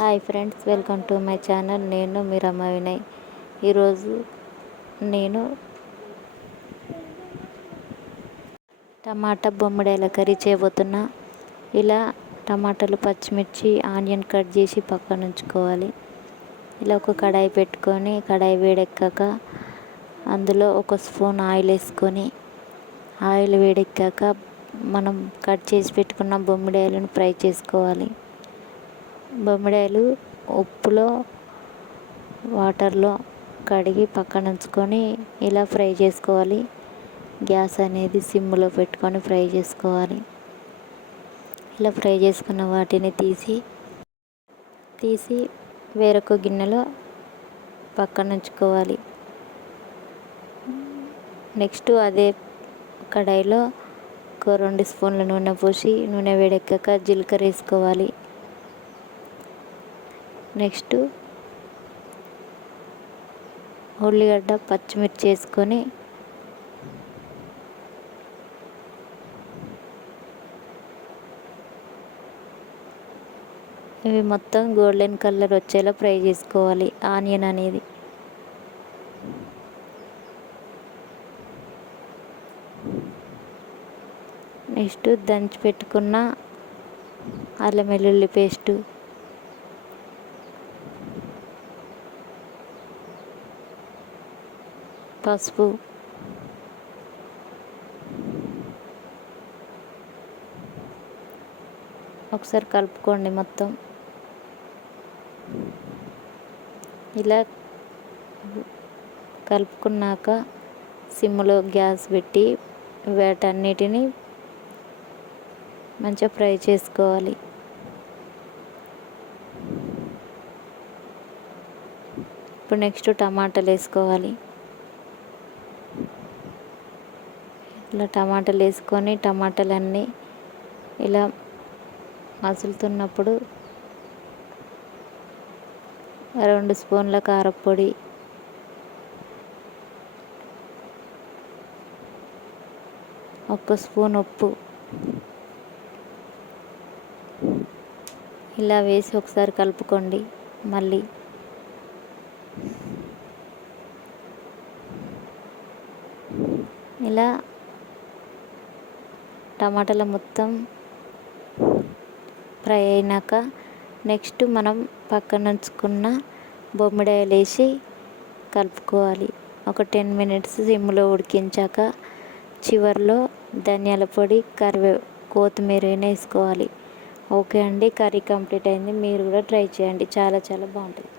Hi friends, welcome to my channel. నేను మీ రమ వినయ్. ఈరోజు నేను టమాటా బొమ్మిడాయల కర్రీ చేయబోతున్నా. ఇలా టమాటాలు, పచ్చిమిర్చి, ఆనియన్ కట్ చేసి పక్కన ఉంచుకోవాలి. ఇలా ఒక కడాయి పెట్టుకొని, కడాయి వేడెక్కాక అందులో ఒక స్పూన్ ఆయిల్ వేసుకొని, ఆయిల్ వేడెక్కాక మనం కట్ చేసి పెట్టుకున్న బొమ్మిడాయలను ఫ్రై చేసుకోవాలి. బొమ్మిడాయలు ఉప్పులో, వాటర్లో కడిగి పక్కన ఉంచుకొని ఇలా ఫ్రై చేసుకోవాలి. గ్యాస్ అనేది సిమ్లో పెట్టుకొని ఫ్రై చేసుకోవాలి. ఇలా ఫ్రై చేసుకున్న వాటిని తీసి వేరొక గిన్నెలో పక్కన ఉంచుకోవాలి. నెక్స్ట్ అదే కడాయిలో ఒక 2 స్పూన్ల నూనె పోసి, నూనె వేడెక్కాక జీలకర్ర వేసుకోవాలి. నెక్స్ట్ ఉల్లిగడ్డ, పచ్చిమిర్చి వేసుకొని ఇవి మొత్తం గోల్డెన్ కలర్ వచ్చేలా ఫ్రై చేసుకోవాలి. ఆనియన్ అనేది నెక్స్ట్ దంచి పెట్టుకున్న అల్లం వెల్లుల్లి పేస్టు, పసుపు, ఒకసారి కలుపుకోండి మొత్తం. ఇలా కలుపుకున్నాక సిమ్లో గ్యాస్ పెట్టి వీటన్నిటిని మంచిగా ఫ్రై చేసుకోవాలి. ఇప్పుడు నెక్స్ట్ టమాటాలు వేసుకోవాలి. ఇలా టమాటాలు వేసుకొని టమాటాలన్నీ ఇలా మసులుతున్నప్పుడు 2 స్పూన్ల కారపొడి, 1 స్పూన్ ఉప్పు ఇలా వేసి ఒకసారి కలుపుకోండి. మళ్ళీ ఇలా టమాటాలు మొత్తం ఫ్రై అయినాక నెక్స్ట్ మనం పక్కన ఉంచుకున్న బొమ్మిడాయలు వేసి కలుపుకోవాలి. ఒక 10 మినిట్స్ సిమ్లో ఉడికించాక చివరిలో ధనియాల పొడి, కొత్తిమీర వేసుకోవాలి. ఓకే అండి, కర్రీ కంప్లీట్ అయింది. మీరు కూడా ట్రై చేయండి, చాలా బాగుంటుంది.